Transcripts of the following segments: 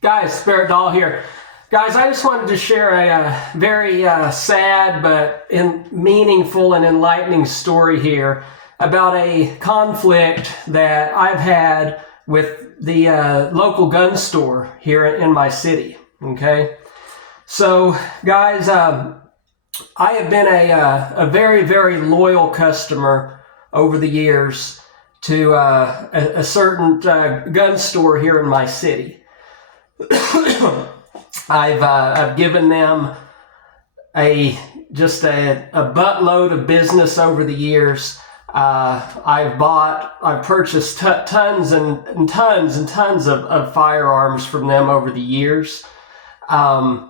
Guys, Spirit Doll here. Guys, I just wanted to share a very sad but meaningful and enlightening story here about a conflict that I've had with the local gun store here in my city. Okay, so guys, I have been a very, very loyal customer over the years to a certain gun store here in my city. I've given them a buttload of business over the years. I've purchased tons and tons of firearms from them over the years. Been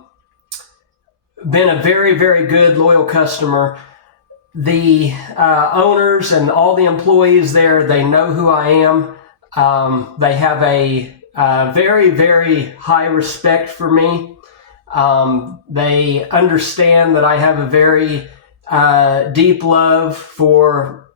a very, very good loyal customer. The owners and all the employees there, they know who I am. They have a very, very high respect for me. They understand that I have a very deep love for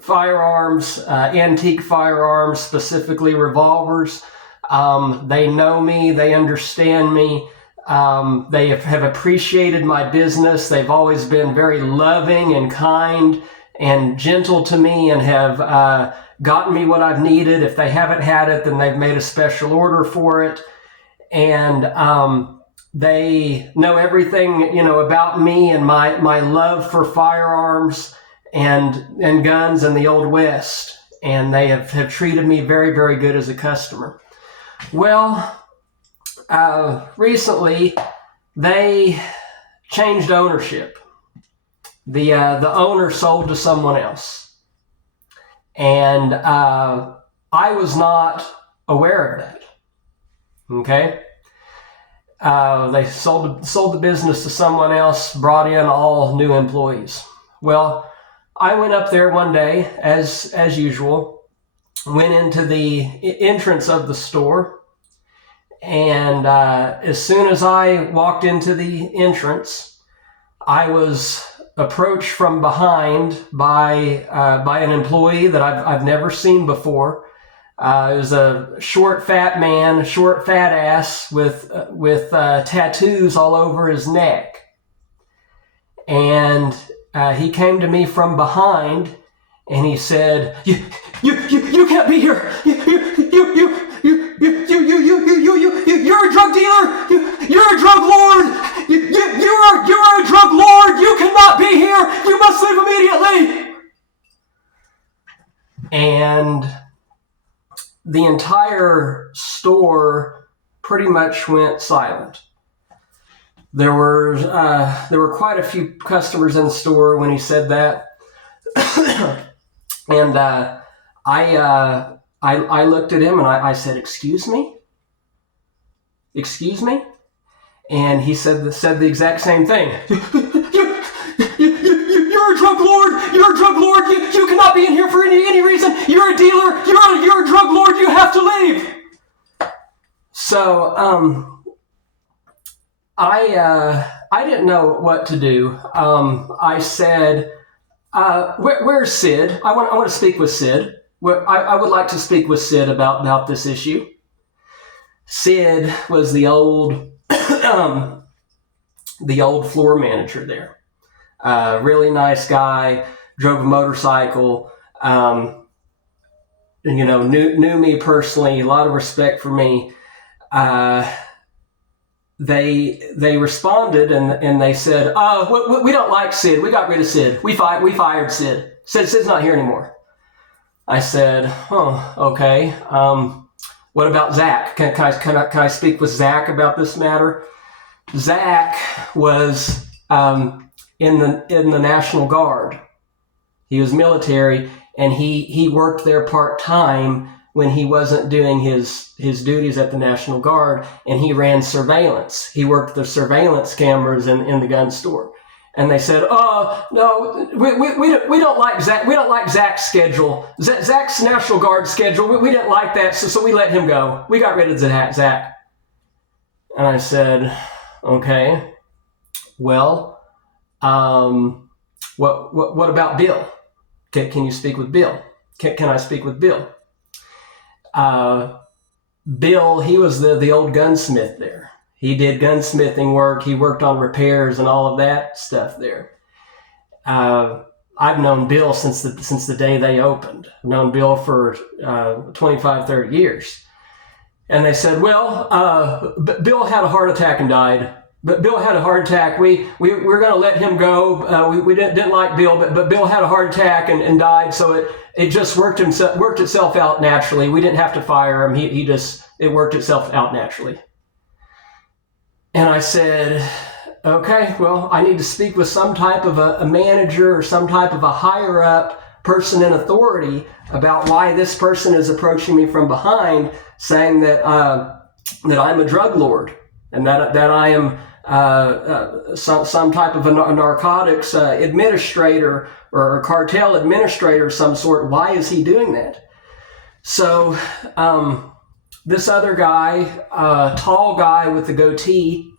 firearms, antique firearms, specifically revolvers. They know me. They understand me. They have appreciated my business. They've always been very loving and kind and gentle to me and have gotten me what I've needed. If they haven't had it, then they've made a special order for it. And they know everything, about me and my love for firearms and guns in the Old West. And they have treated me very, very good as a customer. Well, recently they changed ownership. The owner sold to someone else. And I was not aware of that. Okay? They sold the business to someone else, brought in all new employees. Well, I went up there one day, as usual, went into the entrance of the store, and as soon as I walked into the entrance, I was approached from behind by an employee that I've never seen before. It was a short, fat man, a short, fat ass with tattoos all over his neck. And he came to me from behind, and he said, "You can't be here. You're a drug dealer. You're a drug lord. You're a drug lord. You cannot be here. You must leave immediately." And the entire store pretty much went silent. There were quite a few customers in the store when he said that, and I looked at him and I said, "Excuse me? Excuse me?" And he said the exact same thing. You're a drug lord. You're a drug lord. You cannot be in here for any reason. You're a dealer. You're a drug lord. You have to leave. So I didn't know what to do. I said, "Where's Sid? I want to speak with Sid. I would like to speak with Sid about this issue." Sid was the old floor manager there. Really nice guy, drove a motorcycle, knew me personally, a lot of respect for me. They responded and they said, we don't like Sid. We got rid of Sid. We fired Sid. Sid's not here anymore." I said, "Oh, okay. What about Zach? Can I speak with Zach about this matter?" Zach was in the National Guard. He was military, and he worked there part-time when he wasn't doing his duties at the National Guard, and he ran surveillance. He worked the surveillance cameras in the gun store. And they said, "No, we don't like Zach. We don't like Zach's schedule. Zach's National Guard schedule. We didn't like that, so we let him go. We got rid of Zach." And I said, "Okay, well, what about Bill? Can you speak with Bill? Can I speak with Bill?" Bill, he was the old gunsmith there. He did gunsmithing work. He worked on repairs and all of that stuff there. I've known Bill since the day they opened. I've known Bill for 25, 30 years. And they said, well, Bill had a heart attack and died. But Bill had a heart attack. We're going to let him go. We didn't like Bill, but Bill had a heart attack and died. So it just worked itself out naturally. We didn't have to fire him. It worked itself out naturally. And I said, okay, well, I need to speak with some type of a manager or some type of a higher up person in authority about why this person is approaching me from behind, saying that I'm a drug lord and that I am some type of a narcotics administrator or a cartel administrator of some sort. Why is he doing that? So this other guy, tall guy with the goatee,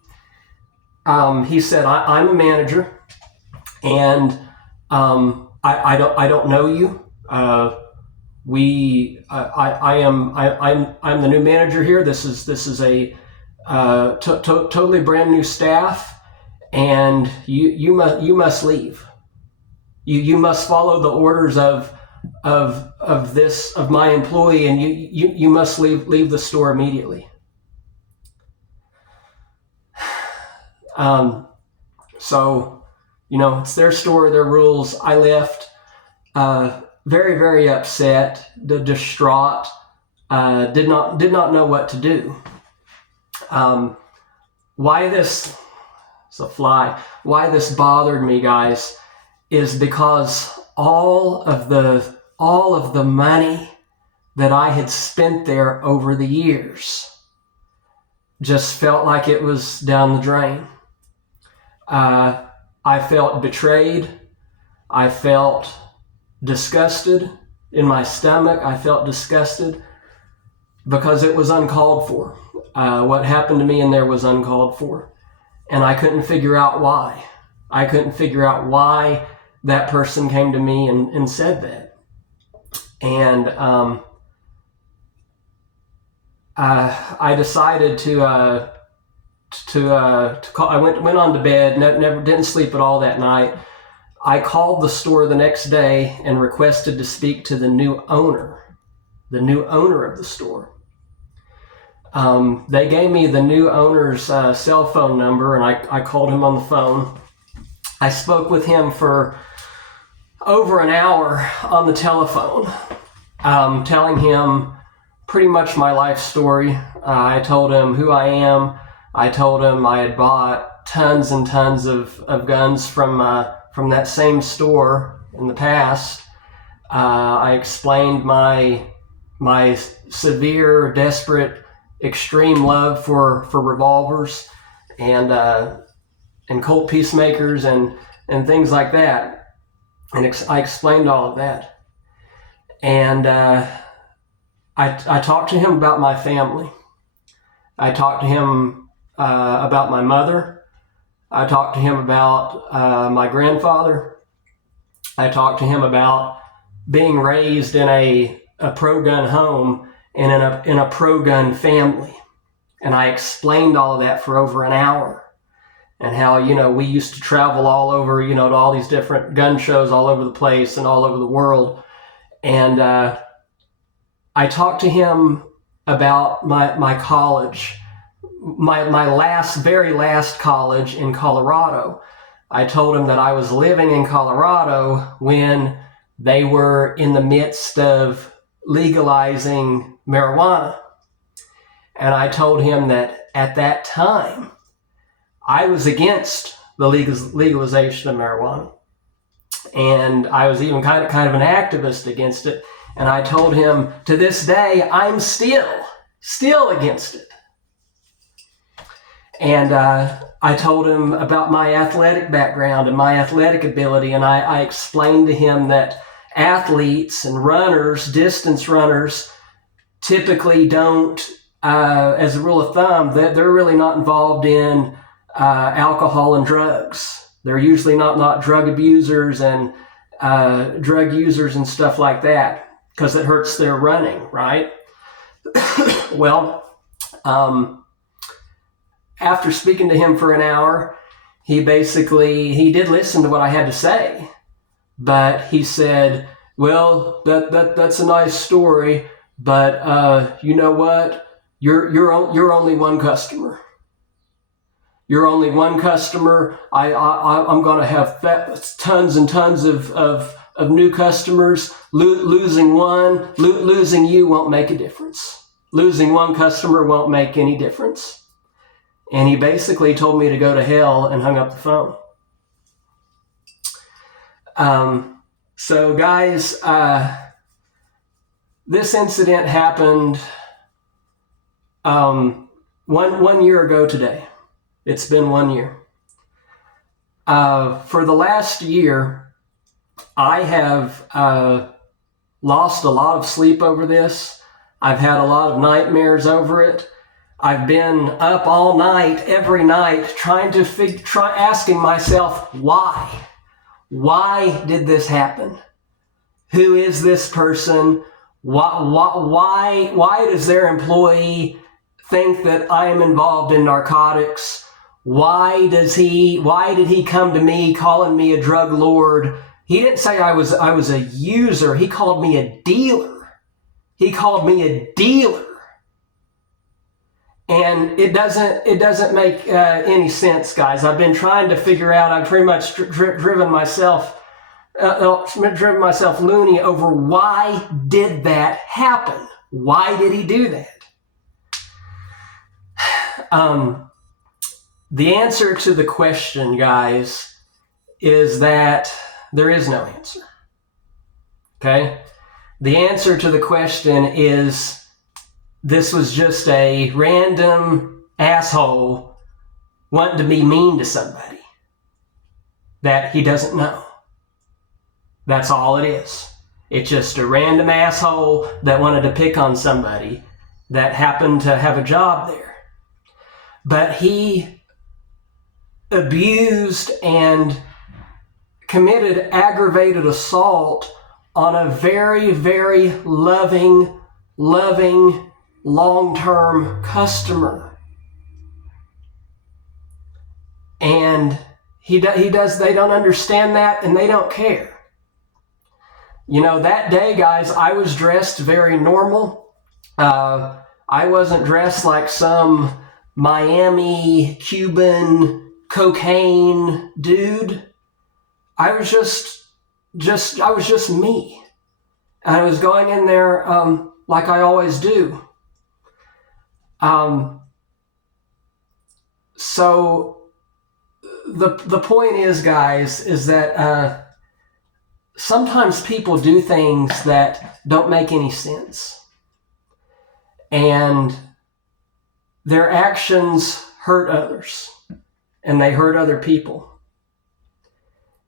he said, I'm a manager, and I don't know you. I'm the new manager here. This is a totally brand new staff, and you must leave. You must follow the orders of my employee, and you must leave the store immediately. So, it's their store, their rules. I left, very, very upset, distraught, did not know what to do. Why this bothered me, guys, is because all of the money that I had spent there over the years just felt like it was down the drain. I felt betrayed. I felt disgusted in my stomach. I felt disgusted because it was uncalled for. What happened to me in there was uncalled for. And I couldn't figure out why. I couldn't figure out why that person came to me and said that. And I decided to call. I went on to bed. Never didn't sleep at all that night. I called the store the next day and requested to speak to the new owner of the store. They gave me the new owner's cell phone number, and I called him on the phone. I spoke with him for over an hour on the telephone, telling him pretty much my life story. I told him who I am. I told him I had bought tons and tons of guns from that same store in the past. I explained my severe, desperate, extreme love for revolvers and Colt Peacemakers and things like that. And I explained all of that. And I talked to him about my family. I talked to him about my mother. I talked to him about my grandfather. I talked to him about being raised in a pro-gun home and in a pro-gun family. And I explained all of that for over an hour. And how, we used to travel all over, to all these different gun shows all over the place and all over the world. And I talked to him about my college, my very last college in Colorado. I told him that I was living in Colorado when they were in the midst of legalizing marijuana. And I told him that at that time, I was against the legalization of marijuana. And I was even kind of an activist against it. And I told him, to this day, I'm still against it. And I told him about my athletic background and my athletic ability. And I explained to him that athletes and runners, distance runners, typically don't, as a rule of thumb, they're really not involved in alcohol and drugs. They're usually not drug abusers and drug users and stuff like that, because it hurts their running, right? Well, after speaking to him for an hour, he did listen to what I had to say, but he said, well, that's a nice story, but you know what? You're only one customer. You're only one customer. I'm going to have tons and tons of new customers. Losing you won't make a difference. Losing one customer won't make any difference. And he basically told me to go to hell and hung up the phone. So guys, this incident happened one year ago today. It's been 1 year. For the last year, I have lost a lot of sleep over this. I've had a lot of nightmares over it. I've been up all night, every night, asking myself, why? Why did this happen? Who is this person? Why does their employee think that I am involved in narcotics? Why did he come to me calling me a drug lord? He didn't say I was a user. He called me a dealer. And it doesn't make any sense, guys. I've been trying to figure out. I've pretty much driven myself loony over why did that happen? Why did he do that? The answer to the question, guys, is that there is no answer. Okay? The answer to the question is this was just a random asshole wanting to be mean to somebody that he doesn't know. That's all it is. It's just a random asshole that wanted to pick on somebody that happened to have a job there. But he abused and committed aggravated assault on a very, very loving, long-term customer. And they don't understand that, and they don't care. You know, that day, guys, I was dressed very normal. I wasn't dressed like some Miami Cuban cocaine dude. I was just me. I was going in there like I always do. So the point is, guys, is that sometimes people do things that don't make any sense. And their actions hurt others. And they hurt other people.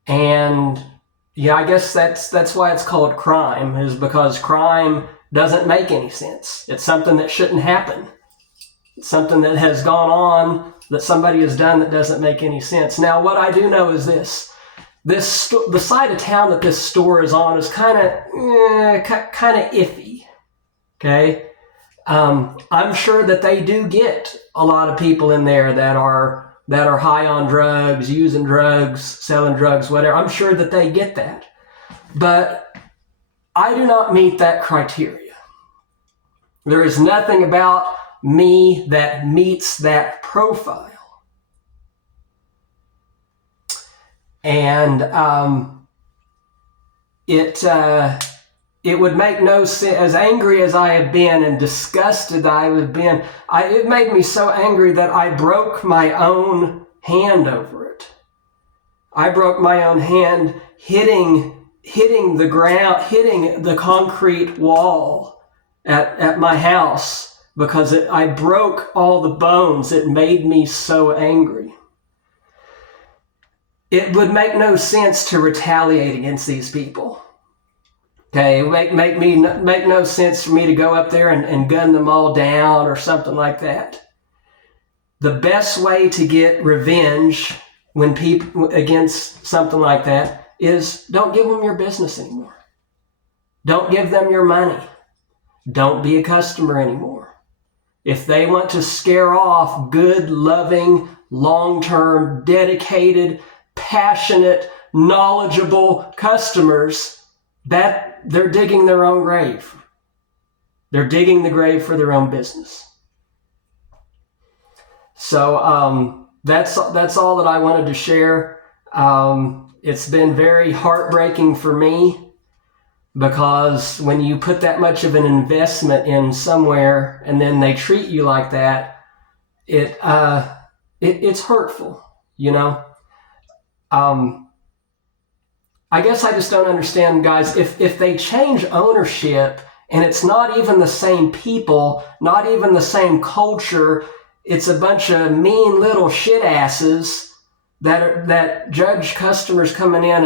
And yeah, I guess that's why it's called crime, is because crime doesn't make any sense. It's something that shouldn't happen. It's something that has gone on, that somebody has done that doesn't make any sense. Now, what I do know is this. The side of town that this store is on is kind of iffy. Okay? I'm sure that they do get a lot of people in there that are high on drugs, using drugs, selling drugs, whatever. I'm sure that they get that. But I do not meet that criteria. There is nothing about me that meets that profile. And it would make no sense. As angry as I have been and disgusted I have been, it made me so angry that I broke my own hand over it. I broke my own hand hitting the ground, hitting the concrete wall at my house because I broke all the bones. It made me so angry. It would make no sense to retaliate against these people. Okay, it would make no sense for me to go up there and gun them all down or something like that. The best way to get revenge when people against something like that is don't give them your business anymore. Don't give them your money. don't be a customer anymore. If they want to scare off good, loving, long-term, dedicated, passionate, knowledgeable customers, that they're digging their own grave. They're digging the grave for their own business. So that's all that I wanted to share. It's been very heartbreaking for me, because when you put that much of an investment in somewhere and then they treat you like that, it's hurtful, you know. I guess I just don't understand, guys, if they change ownership and it's not even the same people, not even the same culture, it's a bunch of mean little shit asses that judge customers coming in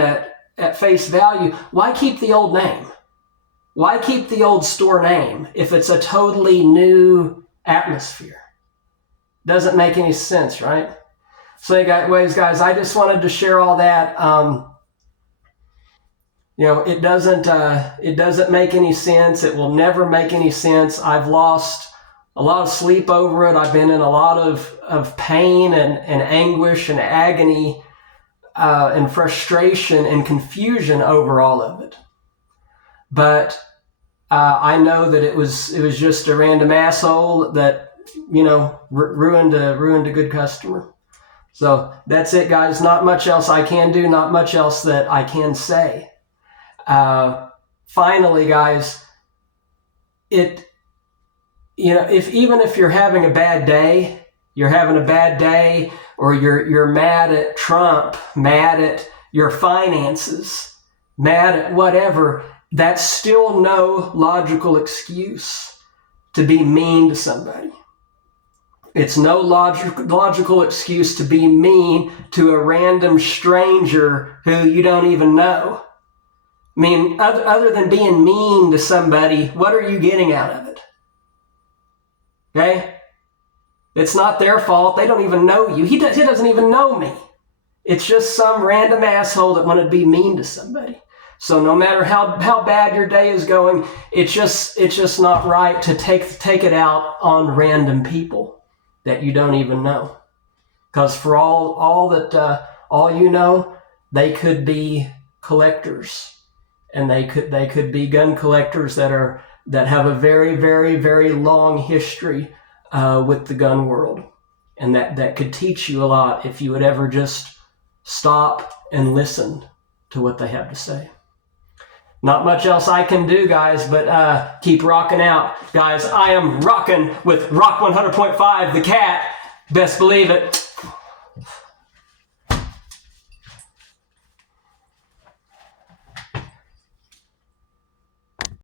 at face value. Why keep the old name? Why keep the old store name if it's a totally new atmosphere? Doesn't make any sense, right? So anyways, guys, I just wanted to share all that. It doesn't make any sense. It will never make any sense. I've lost a lot of sleep over it. I've been in a lot of pain and anguish and agony and frustration and confusion over all of it. But I know that it was just a random asshole that ruined a good customer. So that's it, guys. Not much else I can do. Not much else that I can say. Finally, guys, if you're having a bad day, or you're mad at Trump, mad at your finances, mad at whatever, that's still no logical excuse to be mean to somebody. It's no logical excuse to be mean to a random stranger who you don't even know. I mean, other than being mean to somebody, what are you getting out of it? Okay? It's not their fault. They don't even know you. He doesn't even know me. It's just some random asshole that wanted to be mean to somebody. So no matter how bad your day is going, it's just not right to take it out on random people that you don't even know. Because for all you know, they could be collectors. And they could be gun collectors that have a very, very, very long history with the gun world, and that could teach you a lot if you would ever just stop and listen to what they have to say. Not much else I can do, guys, but keep rocking out, guys. I am rocking with Rock 100.5, the cat. Best believe it.